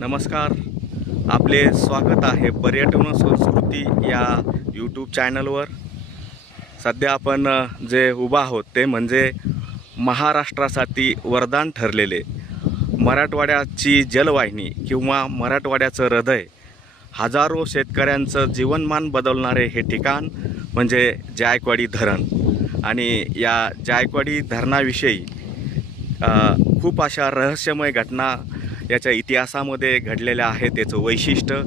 नमस्कार. आपले स्वागत आहे पर्यटन संस्कृती या यूट्यूब चॅनलवर सध्या आपण जे उभा आहोत ते म्हणजे महाराष्ट्रासाठी वरदान ठरलेले मराठवाड्याची जलवाहिनी किंवा मराठवाड्याचं हृदय. हजारो शेतकऱ्यांचं जीवनमान बदलणारे हे ठिकाण म्हणजे जायकवाडी धरण. आणि या जायकवाडी धरणाविषयी खूप अशा रहस्यमय घटना याच्या इतिहासामध्ये घडलेल्या आहेत त्याचं वैशिष्ट्य.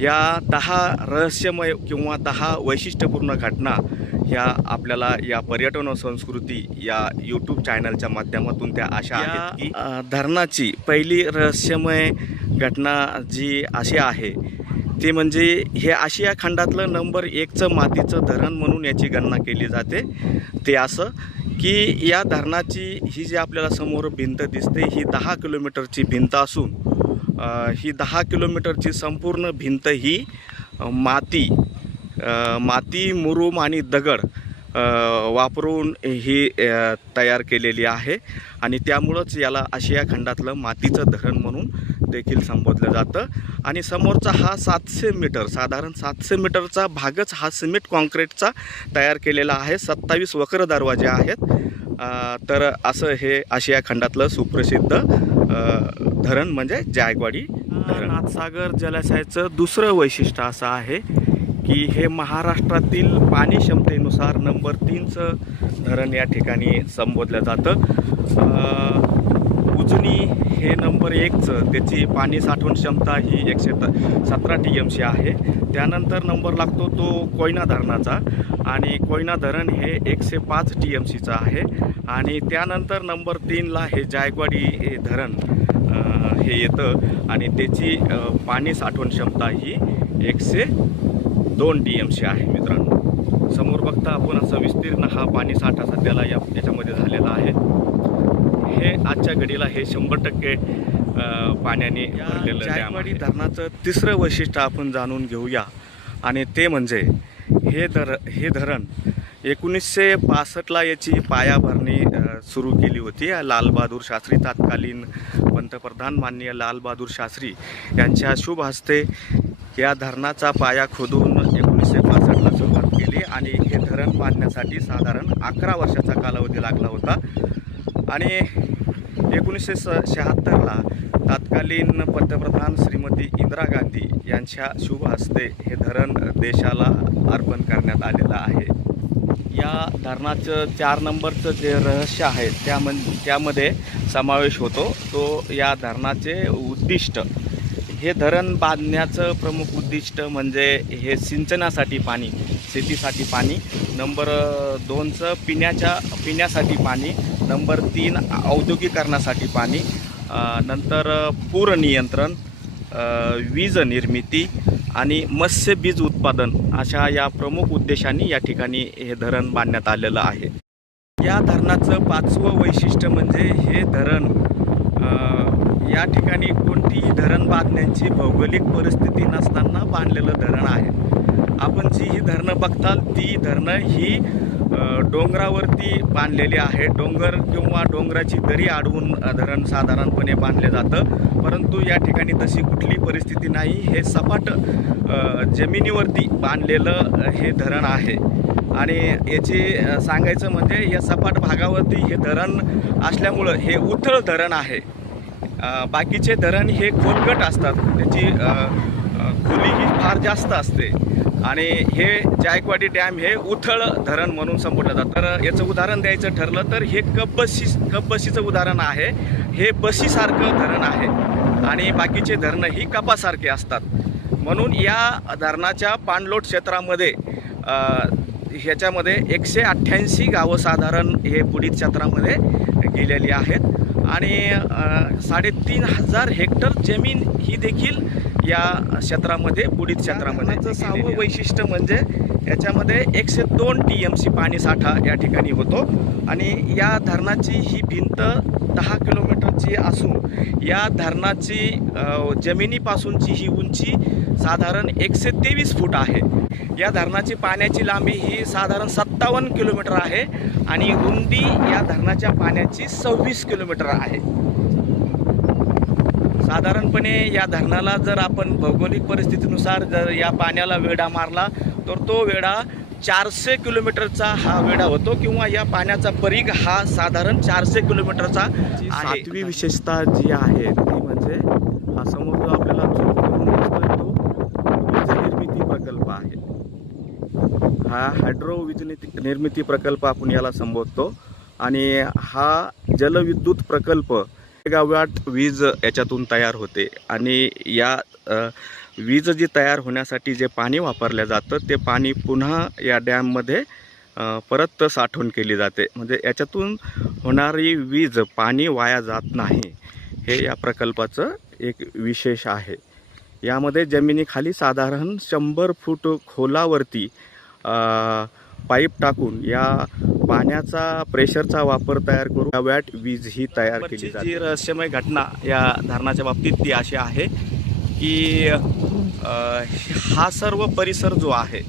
या दहा रहस्यमय किंवा दहा वैशिष्ट्यपूर्ण घटना ह्या आपल्याला या पर्यटन व संस्कृती या यूट्यूब चॅनलच्या माध्यमातून त्या अशा आहेत की धरणाची पहिली रहस्यमय घटना जी अशी आहे ते म्हणजे हे आशिया खंडातलं नंबर एकचं मातीचं धरण म्हणून याची गणना केली जाते. ते असं की या धरणाची ही जी आपल्याला समोर भिंत दिसते ही दहा किलोमीटरची भिंत असून ही दहा किलोमीटरची संपूर्ण भिंत ही माती माती मुरूम आणि दगड वापरून ही तयार केलेली आहे. आणि त्यामुळंच याला आशिया खंडातलं मातीचं धरण म्हणून देखील संबोधलं जातं. आणि समोरचा हा सातशे मीटर साधारण सातशे मीटरचा भागच हा सिमेंट कॉन्क्रीटचा तयार केलेला आहे. सत्तावीस वक्र दरवाजे आहेत. तर असं हे आशिया खंडातलं सुप्रसिद्ध धरण म्हणजे जायगवाडी धरण. नाथसागर जलाशयाचं दुसरं वैशिष्ट्य असं आहे. की हे महाराष्ट्रातील पाणी क्षमतेनुसार नंबर तीनचं धरण या ठिकाणी संबोधलं जातं. उजनी हे नंबर एकचं त्याची पाणी साठवण क्षमता ही एकशे त सतरा टी एम सी आहे. त्यानंतर नंबर लागतो तो कोयना धरणाचा आणि कोयना धरण हे एकशे पाच टी एम सीचं आहे. आणि त्यानंतर नंबर तीनला हे जायकवाडी हे धरण हे येतं आणि त्याची पाणी साठवण क्षमता ही एकशे दोन टी एम सी आहे मित्रांनो. समोर बघता आपण असं विस्तीर्ण हा पाणी साठा सध्याला या याच्यामध्ये झालेला आहे. हे आजच्या घडीला हे शंभर टक्के पाण्याने भरलेलं जायकवाडी धरणाचं तिसरं वैशिष्ट्य आपण जाणून घेऊया. आणि ते म्हणजे हे धर हे धरण एकोणीसशे पासष्टला याची पायाभरणी सुरू केली होती. लालबहादूर शास्त्री तत्कालीन पंतप्रधान माननीय लालबहादूर शास्त्री यांच्या शुभ हस्ते या धरणाचा पाया खोदून एकोणीसशे पासष्टला सुरुवात केली आणि हे धरण बांधण्यासाठी साधारण अकरा वर्षाचा कालावधी लागला होता. आणि एकोणीसशे स शहात्तरला तत्कालीन पंतप्रधान श्रीमती इंदिरा गांधी यांच्या शुभ हस्ते हे धरण देशाला अर्पण करण्यात आलेलं आहे. या धरणाचं चार नंबरचं जे रहस्य आहे त्यामन त्यामध्ये समावेश होतो. तो या धरणाचे उद्दिष्ट हे धरण बांधण्याचं प्रमुख उद्दिष्ट म्हणजे हे सिंचनासाठी पाणी शेतीसाठी पाणी. नंबर दोनचं पिण्याच्या पिण्यासाठी पाणी. नंबर तीन औद्योगिकरणासाठी पाणी. नंतर पूर नियंत्रण वीज निर्मिती आणि मत्स्य बीज उत्पादन अशा या प्रमुख उद्देशांनी या ठिकाणी हे धरण बांधण्यात आलेलं आहे. या धरणाचं पाचवं वैशिष्ट्य म्हणजे हे धरण या ठिकाणी कोणतीही धरण बांधण्याची भौगोलिक परिस्थिती नसताना बांधलेलं धरण आहे. आपण जी ही धरणं बघताल ती धरणं ही डोंगरावरती बांधलेली आहे. डोंगर किंवा डोंगराची दरी अडवून धरण साधारणपणे बांधले जातं. परंतु या ठिकाणी तशी कुठली परिस्थिती नाही. हे सपाट जमिनीवरती बांधलेलं हे धरण आहे. आणि याचे सांगायचं म्हणजे या सपाट भागावरती हे धरण असल्यामुळं हे उथळ धरण आहे. बाकीचे धरण हे खोलगट असतात. त्याची खोली ही फार जास्त असते. आणि हे जायकवाडी डॅम हे उथळ धरण म्हणून संबोधलं जातं. तर याचं उदाहरण द्यायचं ठरलं तर हे कपबशी कपबशीचं उदाहरण आहे. हे बसीसारखं धरण आहे. आणि बाकीचे धरणं ही कपासारखे असतात. म्हणून या धरणाच्या पाणलोट क्षेत्रामध्ये ह्याच्यामध्ये एकशे अठ्ठ्याऐंशी गावं साधारण हे बुडीत क्षेत्रामध्ये गेलेली आहेत. आणि साडेतीन हजार हेक्टर जमीन ही देखील या क्षेत्रामध्ये बुडीत क्षेत्रामध्ये सहावं वैशिष्ट्य म्हणजे याच्यामध्ये एकशे दोन टी एम सी पाणी साठा या ठिकाणी होतो. आणि या धरणाची ही भिंत दहा किलोमीटरची असून या धरणाची जमिनीपासूनची ही उंची साधारण एकशे तेवीस फूट आहे. या धरणाची पाण्याची लांबी ही साधारण सत्तावन्न किलोमीटर आहे आणि रुंदी या धरणाच्या पाण्याची सव्वीस किलोमीटर आहे. साधारण साधारणपणे या धरणाला जर आपण भौगोलिक परिस्थितीनुसार जर या पाण्याला वेढा मारला तर तो वेढा चारशे किलोमीटरचा हा वेढा होतो किंवा या पाण्याचा परीघ हा साधारण चारशे किलोमीटरचा आहे. सातवी विशेषता जी आहे ती म्हणजे हा समोर जो आपल्याला zoom करून दिसतोय तो वीज निर्मिती प्रकल्प आहे हा हायड्रो वीज निर्मिती- प्रकल्प आपण याला संबोधतो. आणि हा जलविद्युत प्रकल्प मेगावॅट वीज याच्यातून तयार होते. आणि या वीज जी तयार होण्यासाठी जे पाणी वापरलं जातं ते पाणी पुन्हा या डॅममध्ये परत साठवण केली जाते. म्हणजे याच्यातून होणारी वीज पाणी वाया जात नाही. हे या प्रकल्पाचं एक विशेष आहे. यामध्ये जमिनीखाली साधारण शंभर फूट खोलावरती पाईप टाकून या पाण्याचा प्रेशरचा वापर तयार करून वॅट वीज ही तयार केली जाते. जी रहस्यमय घटना या धरणाच्या बाबतीत ती अशी आहे की हा सर्व परिसर जो आहे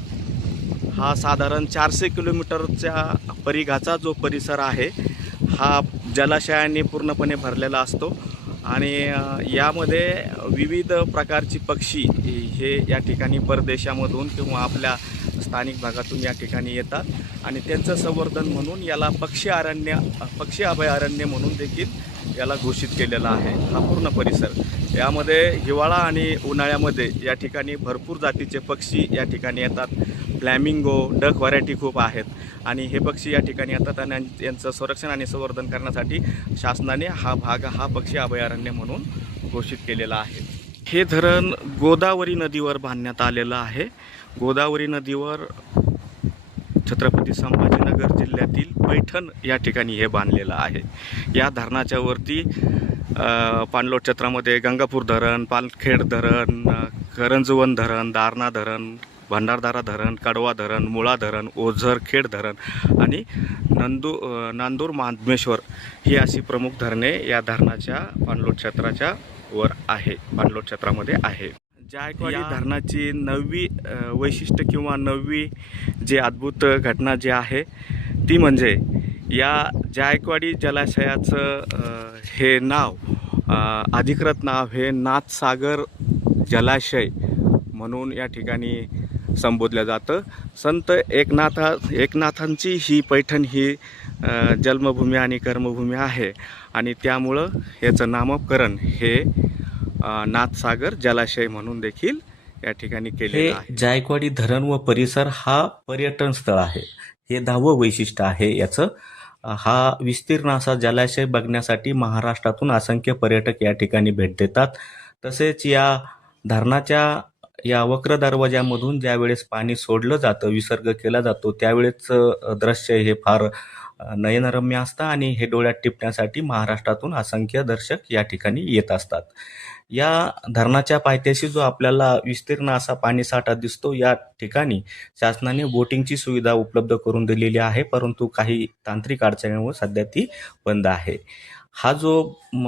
हा साधारण चारशे किलोमीटरच्या परिघाचा जो परिसर आहे हा जलाशयाने पूर्णपणे भरलेला असतो. आणि यामध्ये विविध प्रकारची पक्षी हे या ठिकाणी परदेशामधून किंवा आपल्या स्थानिक भागातून या ठिकाणी येतात. आणि त्यांचं संवर्धन म्हणून याला पक्षी अरण्य पक्षी अभयारण्य म्हणून देखील याला घोषित केलेला आहे. हा पूर्ण परिसर. यामध्ये हिवाळा आणि उन्हाळ्यामध्ये या ठिकाणी भरपूर जातीचे पक्षी या ठिकाणी येतात. फ्लॅमिंगो डक व्हरायटी खूप आहेत. आणि हे पक्षी या ठिकाणी येतात आणि यांचं संरक्षण आणि संवर्धन करण्यासाठी शासनाने हा भाग हा पक्षी अभयारण्य म्हणून घोषित केलेला आहे. हे धरण गोदावरी नदीवर बांधण्यात आलेलं आहे. गोदावरी नदीवर छत्रपती संभाजीनगर जिल्ह्यातील पैठण या ठिकाणी हे बांधलेलं आहे. या धरणाच्या वरती पाणलोट क्षेत्रामध्ये गंगापूर धरण पालखेड धरण करंजवन धरण दारणा धरण भंडारदारा धरण कडवा धरण मुळा धरण ओझर खेड धरण आणि नंदू नांदूर माधमेश्वर ही अशी प्रमुख धरणे या धरणाच्या पाणलोट क्षेत्राच्या वर आहे पाणलोट क्षेत्रामध्ये आहे. जायकवाडी धरणाची नववी वैशिष्ट्य किंवा नववी जी अद्भुत घटना जी आहे ती म्हणजे या जायकवाडी जलाशयाचं हे नाव अधिकृत नाव हे नाथसागर जलाशय म्हणून या ठिकाणी संबोधलं जातं. संत एकनाथा एकनाथांची ही पैठण ही जन्मभूमी आणि कर्मभूमी आहे. आणि त्यामुळं याचं नामकरण हे नाथसागर जलाशय म्हणून देखील या ठिकाणी आहे. जायकवाडी धरण व परिसर हा पर्यटन स्थळ आहे. हे दहावं वैशिष्ट्य आहे याचं. हा विस्तीर्ण असा जलाशय बघण्यासाठी महाराष्ट्रातून असंख्य पर्यटक या ठिकाणी भेट देतात. तसेच या धरणाच्या या वक्र दरवाजामधून ज्यावेळेस पाणी सोडलं जातं विसर्ग केला जातो त्यावेळेस दृश्य हे फार नयनरम्य असतं आणि हे डोळ्यात टिपण्यासाठी महाराष्ट्रातून असंख्य दर्शक या ठिकाणी येत असतात. या धरणाच्या पायथ्याशी जो आपल्याला विस्तीर्ण असा पाणीसाठा दिसतो या ठिकाणी शासनाने बोटिंगची सुविधा उपलब्ध करून दिलेली आहे परंतु काही तांत्रिक अडचणीमुळे सध्या ती बंद आहे. हा जो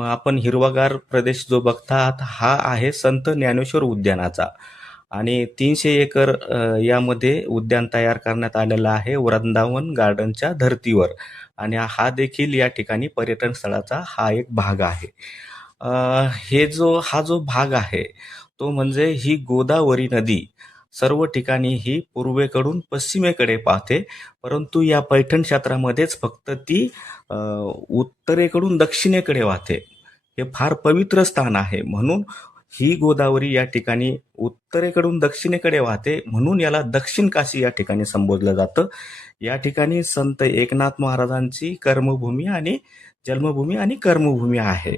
आपण हिरवागार प्रदेश जो बघता आहात हा आहे संत ज्ञानेश्वर उद्यानाचा. आणि तीनशे एकर यामध्ये उद्यान तयार करण्यात आलेलं आहे वृंदावन गार्डनच्या धर्तीवर. आणि हा देखील या ठिकाणी पर्यटन स्थळाचा हा एक भाग आहे. हे जो हा जो भाग आहे तो म्हणजे ही गोदावरी नदी. सर्व ठिकाणी ही पूर्वेकडून पश्चिमेकडे पाहते परंतु या पैठण क्षेत्रामध्येच फक्त ती उत्तरेकडून दक्षिणेकडे वाहते. हे फार पवित्र स्थान आहे म्हणून ही गोदावरी या ठिकाणी उत्तरेकडून दक्षिणेकडे वाहते. म्हणून याला दक्षिण काशी या ठिकाणी संबोधलं जातं. या ठिकाणी संत एकनाथ महाराजांची कर्मभूमी आणि जन्मभूमी आणि कर्मभूमी आहे.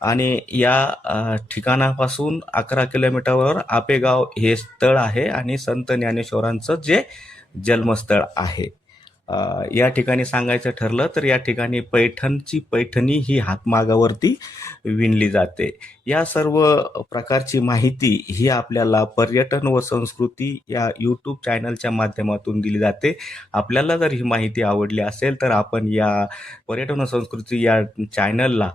आणि या ठिकाणापासून अकरा किलोमीटरवर आपेगाव हे स्थळ आहे आणि संत ज्ञानेश्वरांचं जे जन्मस्थळ आहे. या ठिकाणी सांगायचं ठरलं तर या ठिकाणी पैठणची पैठणी ही हातमागावरती विणली जाते. या सर्व प्रकारची माहिती ही आपल्याला पर्यटन व संस्कृती या यूट्यूब चॅनलच्या माध्यमातून दिली जाते. आपल्याला जर ही माहिती आवडली असेल तर आपण या पर्यटन व संस्कृती या चॅनलला